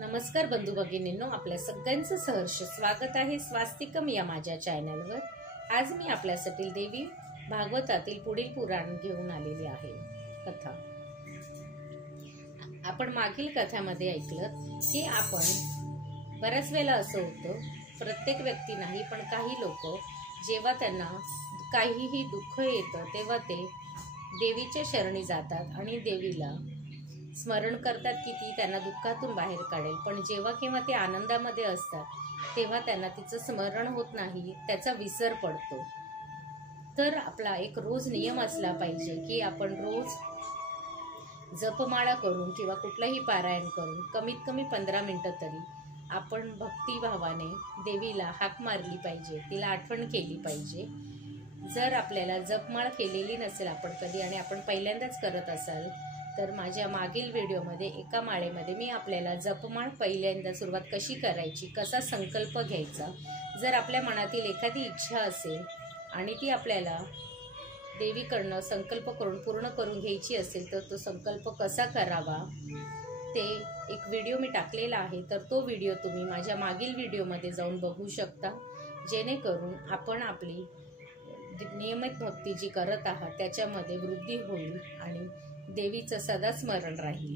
नमस्कार बंधू भगिनींनो, आपल्या सगळ्यांचं सहर्ष स्वागत आहे स्वास्तिकम या माझ्या चॅनलवर। आज मी आपल्यासाठी देवी भागवतातील पुढील पुराण घेऊन आलेली आहे कथा। आपण मागील कथामध्ये ऐकलं की आपण बऱ्याच वेळेला असं होतं, प्रत्येक व्यक्ती नाही पण काही लोक जेव्हा त्यांना काहीही दुःख येतं तेव्हा ते देवीच्या शरणी जातात आणि देवीला स्मरण करतात की ती त्यांना दुःखातून बाहेर काढेल। पण जेव्हा केव्हा ते आनंदामध्ये असतात तेव्हा त्यांना तिचं स्मरण होत नाही, त्याचा विसर पडतो। तर आपला एक रोज नियम असला पाहिजे की आपण रोज जपमाळा करून किंवा कुठलंही पारायण करून कमीत कमी 15 मिनिटं तरी आपण भक्तिभावाने देवीला हाक मारली पाहिजे, तिला आठवण केली पाहिजे। जर आपल्याला जपमाळ केलेली नसेल आपण कधी आणि आपण पहिल्यांदाच करत असाल तर माझ्या मागील व्हिडिओमध्ये एका माळेमध्ये मी आपल्याला जपमाळ पहिल्यांदा सुरुवात कशी करायची, कसा संकल्प घ्यायचा, जर आपल्या मनातील एखादी इच्छा असेल आणि ती आपल्याला देवीकडनं संकल्प करून पूर्ण करून घ्यायची असेल तर तो संकल्प कसा करावा ते एक व्हिडिओ मी टाकलेला आहे। तर तो व्हिडिओ तुम्ही माझ्या मागील व्हिडिओमध्ये जाऊन बघू शकता, जेणेकरून आपण आपली नियमित भक्ती जी करत आहात त्याच्यामध्ये वृद्धी होईल आणि देवीचं सदा स्मरण राहील।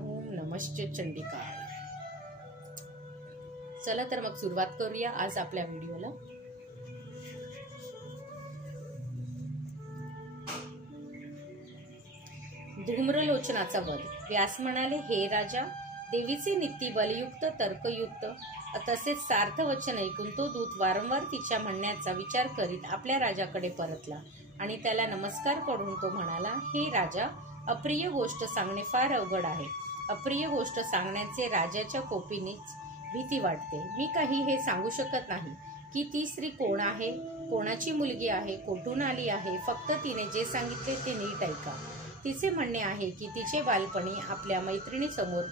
ओम नमस्ते चंडिकाय। चला तर मग सुरुवात करूया आज आपल्या व्हिडिओला। धूम्रलोचनाचा वध। व्यास म्हणाले, हे राजा, देवीचे नित्य बलयुक्त तर्कयुक्त तसेच सार्थ वचन ऐकून तो दूत वारंवार तिच्या म्हणण्याचा विचार करीत आपल्या राजाकडे परतला आणि त्याला नमस्कार करून तो म्हणाला, हे राजा, अप्रिय गोष्ट सांगणे फार अवघड आहे। अप्रिय गोष्ट सांगण्याचे राजाच्या कोपीनेच भीती वाटते। मी काही हे सांगू शकत नाही की ती स्त्री कोण आहे, कोणाची मुलगी आहे, कुठून आली आहे। फक्त तिने जे सांगितले ते नीट ऐका। तिचे म्हणणे आहे की तिचे बालपणी आपल्या मैत्रिणीसमोर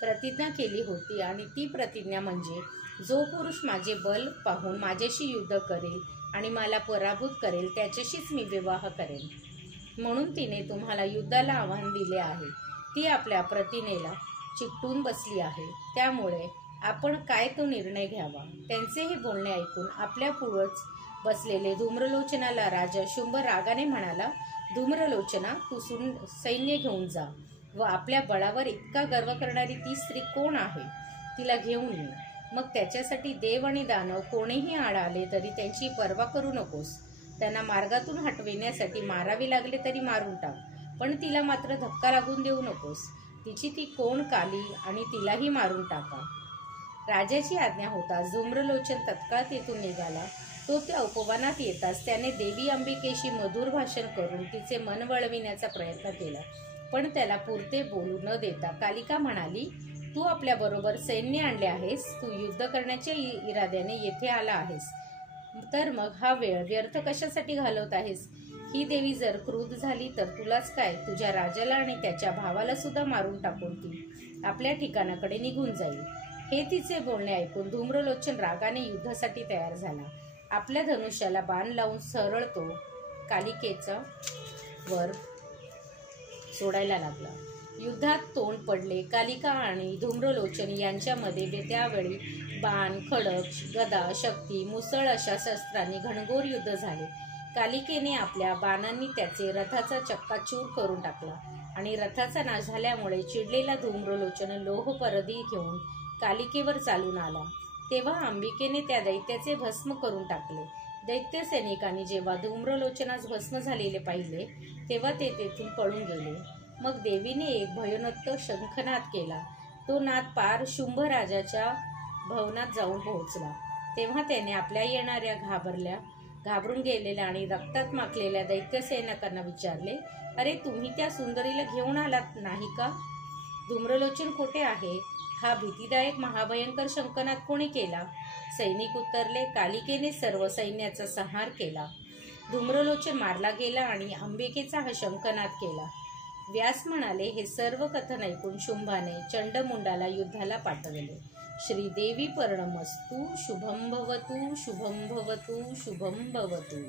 प्रतिज्ञा केली होती आणि ती प्रतिज्ञा म्हणजे, जो पुरुष माझे बल पाहून माझ्याशी युद्ध करेल आणि मला पराभूत करेल त्याच्याशीच मी विवाह करेन। म्हणून तिने तुम्हाला युद्धाला आव्हान दिले आहे। ती आपल्या प्रतिज्ञेला चिकटून बसली आहे, त्यामुळे आपण काय तो निर्णय घ्यावा। त्यांचे हे बोलणे ऐकून आपल्या पुढंच बसलेले धूम्रलोचनाला राजा शुंभ रागाने म्हणाला, धूम्रलोचना, तू सैन्य घेऊन जा व आपल्या बळावर इतका गर्व करणारी ती स्त्री कोण आहे तिला घेऊन ये। मग त्याच्यासाठी देव आणि दानव कोणीही आड आले तरी त्यांची पर्वा करू नकोस। त्यांना मार्गातून हटविण्यासाठी मारावे लागले तरी मारून टाक, पण तिला मात्र धक्का लागून देऊ नकोस। तिची ती कोण काली आणि तिलाही मारून टाका। राजाची आज्ञा होताच धूम्रलोचन तत्काळ तेथून निघाला। तो त्या उपवनात येताच त्याने देवी अंबिकेशी मधुर भाषण करून तिचे मन वळविण्याचा प्रयत्न केला, पण त्याला पुरते बोलू न देता कालिका म्हणाली, तू आपल्या बरोबर सैन्य आणले आहेस, तू युद्ध करण्याच्या इराद्याने येथे आला आहेस, तर मग हा वेळ व्यर्थ कशासाठी घालवत आहेस। ही देवी जर क्रुद्ध झाली तर तुलाच काय, तुझ्या राजाला आणि त्याच्या भावाला सुद्धा मारून टाकून ती आपल्या ठिकाणाकडे निघून जाईल। हे तिचे बोलणे ऐकून धूम्रलोचन रागाने युद्धासाठी तयार झाला। आपल्या धनुष्याला बाण लावून सरळ तो कालिकेचा वर सोडायला लागला। युद्धात तोंड पडले। कालिका आणि धूम्रलोचन यांच्यामध्ये त्यावेळी बाण, खडक, गदा, शक्ती, मुसळ अशा शस्त्रांनी घनघोर युद्ध झाले। कालिकेने आपल्या बाणांनी त्याचे रथाचा चक्का चूर करून टाकला आणि रथाचा नाश झाल्यामुळे चिडलेला धूम्रलोचन लोह परदी घेऊन कालिकेवर चालून आला। तेव्हा अंबिकेने त्या दैत्याचे भस्म करून टाकले। दैत्य सैनिकांनी जेव्हा धूम्रलोचनास भस्म झालेले पाहिले तेव्हा ते तेथून पळून गेले। मग देवीने एक भयानक शंखनाद केला। तो नाद पार शुंभ राजाच्या भवनात जाऊन पोहोचला। तेव्हा त्याने आपल्या येणाऱ्या घाबरून गेलेल्या आणि रक्तात माखलेल्या दैत्य सैनिकांना विचारले, अरे, तुम्ही त्या सुंदरीला घेऊन आलात नाही का? धूम्रलोचन कोठे आहे? हा भीतीदायक महाभयंकर शंखनाद कोणी केला? सैनिक उत्तरले, कालिकेने सर्व सैन्याचा संहार केला। धूम्रलोचन मारला गेला आणि अंबिकेचा हा शंखनाद केला। व्यास म्हणाले, हे सर्व कथन ऐकून शुंभाने चंडमुंडाला युद्धाला पाठवले। श्रीदेवी पर्णमस्तु। शुभम भवतु, शुभम भवतु, शुभम भवतु।